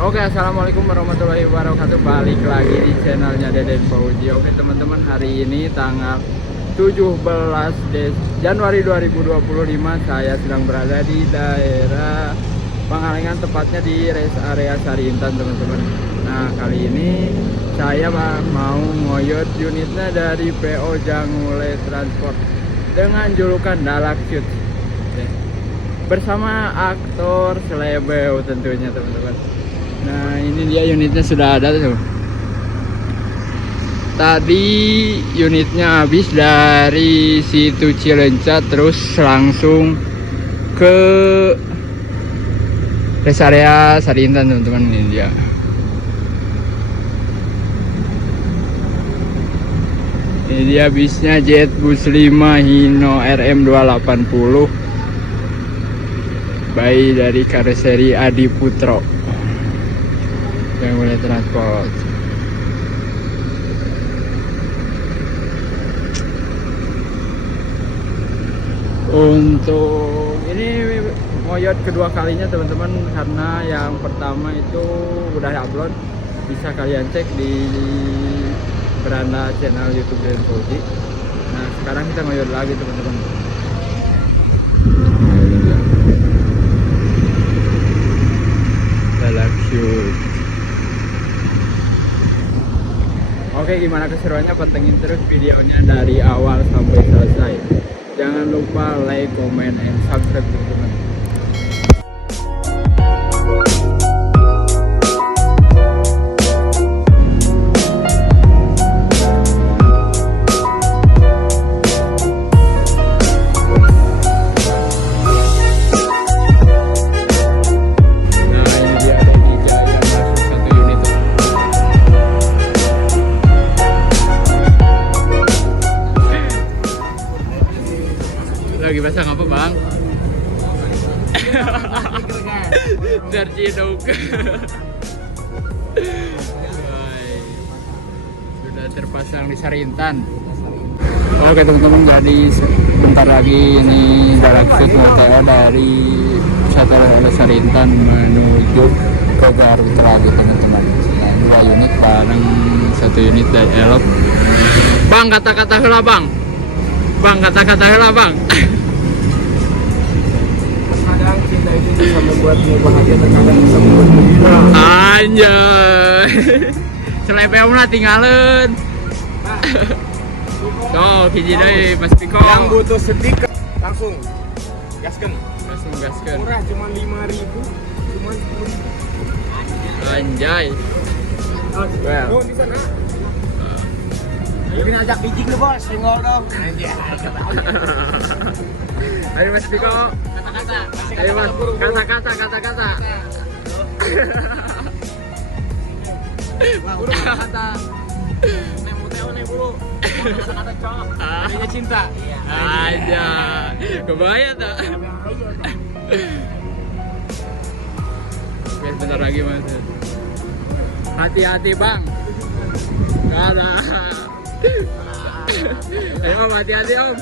Oke, assalamualaikum warahmatullahi wabarakatuh. Balik lagi di channelnya Deden Fauji. Oke teman-teman, hari ini tanggal 17 Januari 2025 saya sedang berada di daerah Pangalengan, tepatnya di rest area Sarintan teman-teman. Nah, kali ini saya mau ngoyot unitnya dari PO Jangule Transport dengan julukan Dalacutes. Oke. Bersama aktor selebeu tentunya teman-teman. Nah, ini dia unitnya sudah ada tuh. Tadi unitnya habis dari situ Cilencah terus langsung ke rest area Sarintan teman-teman. Ini dia. Ini dia bisnya Jet Bus 5 Hino RM 280 by dari karoseri Adi Putro yang boleh transport. Untuk ini ngoyot kedua kalinya teman-teman, karena yang pertama itu udah upload, bisa kalian cek di beranda channel YouTube Deden Fauji. Nah, sekarang kita ngoyot lagi teman-teman. Dalacutes. Oke, gimana keseruannya? Pantengin terus videonya dari awal sampai selesai. Jangan lupa like, comment, and subscribe teman-teman. Lagi pasang apa bang? Darjidok. Sudah terpasang di Sarintan. Oke teman-teman, jadi sebentar lagi ini Dalacutes motor dari satu oleh Sarintan menuju ke Garut lagi teman-teman. Dua unit bareng satu unit dari Elok. Bang, kata-kata heula bang. Bang, kata-kata heula bang. Kadang cinta itu bisa membuatmu bahagia, terkadang bisa membuatmu gila. Anjay. Selepeuna tinggalin. Tuh, hiji deui Mas Piko. Yang butuh stiker langsung gaskeun. Langsung gaskeun. Murah, cuma 5.000, cuma 10.000. Anjay. Well. Oh, di sana. Bikin ajak bijik lu bos, senggol dong. Anjay. Ayo Mas Piko. Kata-kata. Ayo Mas, kata-kata. Buru kata. Nemu teo nih bulu. Kata-kata cowok. Adanya cinta. Aja. Kebayang tak? Oke, sebentar lagi Mas. Hati-hati bang. Gak ada. Ayo om, hati-hati om.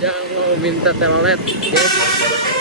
yang mau minta telolet, yes.